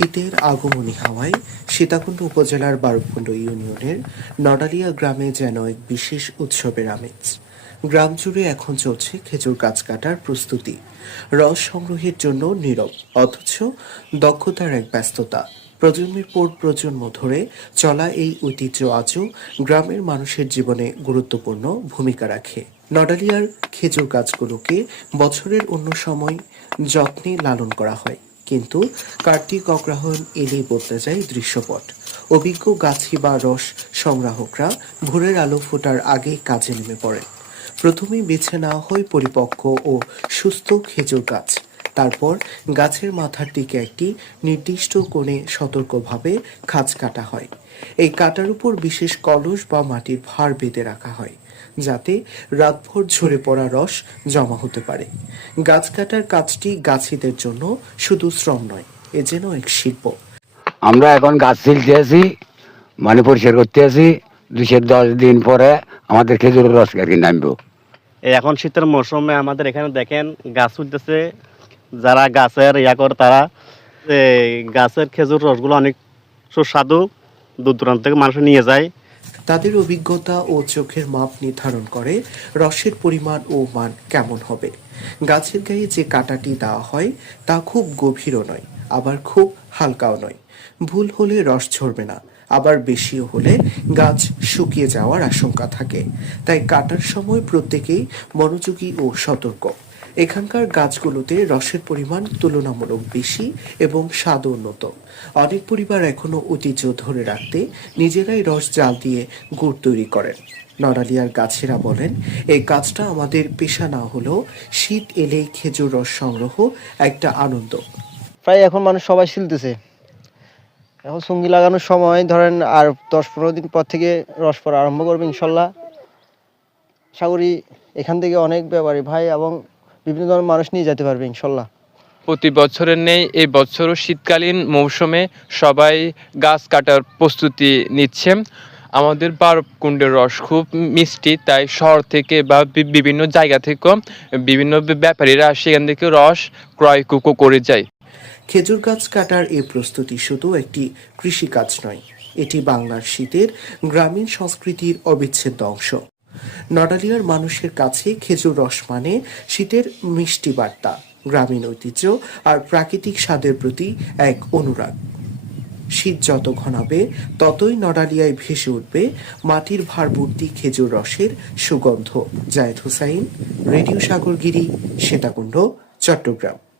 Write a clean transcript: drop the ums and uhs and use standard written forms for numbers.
শীতের আগমনী হাওয়ায় সীতাকুণ্ড উপজেলার বারুকুণ্ড ইউনিয়নের নডালিয়া গ্রামে যেন এক বিশেষ উৎসবের আমেজ। গ্রাম জুড়ে এখন চলছে খেজুর গাছ কাটার প্রস্তুতি। রস সংগ্রহের জন্য নীরব অথচ দক্ষতার এক ব্যস্ততা। প্রজন্মের পর প্রজন্ম ধরে চলা এই ঐতিহ্য আজও গ্রামের মানুষের জীবনে গুরুত্বপূর্ণ ভূমিকা রাখে। নডালিয়ার খেজুর গাছগুলোকে বছরের অন্য সময় যত্নে লালন করা হয়, কিন্তু কার্তিক অগ্রহায়ণ এলেই বদলে যায় দৃশ্যপট। অভিজ্ঞ গাছি বা রস সংগ্রাহকরা ভোরের আলো ফোটার আগেই কাজে নেমে পড়েন। প্রথমেই বেছে নেওয়া হয় পরিপক্ক ও সুস্থ খেজুর গাছ। তারপর গাছের মাথার দিকে একটি নির্দিষ্ট কোণে সতর্কভাবে খাঁজ কাটা হয়। এই কাটার উপর বিশেষ কলস বা মাটির ভার বেঁধে রাখা হয়, যাতে রাতভর ঝরে পড়া রস জমা হতে পারে। গাছ কাটার কাজটি গাছিদের জন্য শুধু শ্রম নয়, এ যেন এক শিল্প। আমরা এখন গাছ ছিলতে আছি, মানে পরিষ্কার করতে আছি। 210 দিন পরে আমাদের খেজুরের রস আর কি নামবো। এখন শীতের মৌসুমে আমাদের এখানে দেখেন গাছ উঠতেছে। যারা গাছের করে তারা গাছের খেজুর রসগুলো অনেক সুস্বাদু, দূর দূরান্ত থেকে মানুষ নিয়ে যায়। তাদের অভিজ্ঞতা ও চোখের মাপ নির্ধারণ করে রসের পরিমাণ ও মান কেমন হবে। গাছের গায়ে যে কাঁটাটি দেওয়া হয় তা খুব গভীরও নয়, আবার খুব হালকাও নয়। ভুল হলে রস ঝরবে না, আবার বেশিও হলে গাছ শুকিয়ে যাওয়ার আশঙ্কা থাকে। তাই কাটার সময় প্রত্যেকেই মনোযোগী ও সতর্ক। এখানকার গাছগুলোতে রসের পরিমাণ তুলনামূলক বেশি এবং স্বাদ উন্নত। অনেক পরিবার এখনো ঐতিহ্য ধরে রাখতে নিজেরাই রস জাল দিয়ে গুড় তৈরি করেন। নড়ালিয়ার গাছেরা বলেন, এই কাজটা আমাদের পেশা না হলেও শীত এলেই খেজুর রস সংগ্রহ একটা আনন্দ। প্রায় এখন মানুষ সবাই শিলতেছে। এখন সঙ্গী লাগানোর সময় ধরেন আর 10-15 দিন পর থেকে রস পড়া আরম্ভ করবে ইনশাল্লাহ। আশা করি এখান থেকে অনেক ব্যাপারী ভাই এবং বিভিন্ন ধরনের মানুষ নিয়ে যেতে পারবে ইনশাল্লাহ। প্রতি বছরের নেই এই বছরও শীতকালীন মৌসুমে সবাই গাছ কাটার প্রস্তুতি নিচ্ছে। আমাদের বারুকুণ্ডের রস খুব মিষ্টি, তাই শহর থেকে বা বিভিন্ন জায়গা থেকেও বিভিন্ন ব্যাপারীরা সেখান থেকে রস ক্রয় করে যায়। খেজুর গাছ কাটার এই প্রস্তুতি শুধু একটি কৃষিকাজ নয়, এটি বাংলার শীতের গ্রামীণ সংস্কৃতির অবিচ্ছেদ্য অংশ। নডালিয়ার মানুষের কাছে খেজুর রস মানে শীতের মিষ্টি বার্তা, গ্রামীণ ঐতিহ্য আর প্রাকৃতিক স্বাদের প্রতি এক অনুরাগ। শীত যত ঘনাবে ততই নডালিয়ায় ভেসে উঠবে মাটির ভারভর্তি খেজুর রসের সুগন্ধ। জায়েদ হুসাইন, রেডিও সাগরগিরি, সীতাকুণ্ড, চট্টগ্রাম।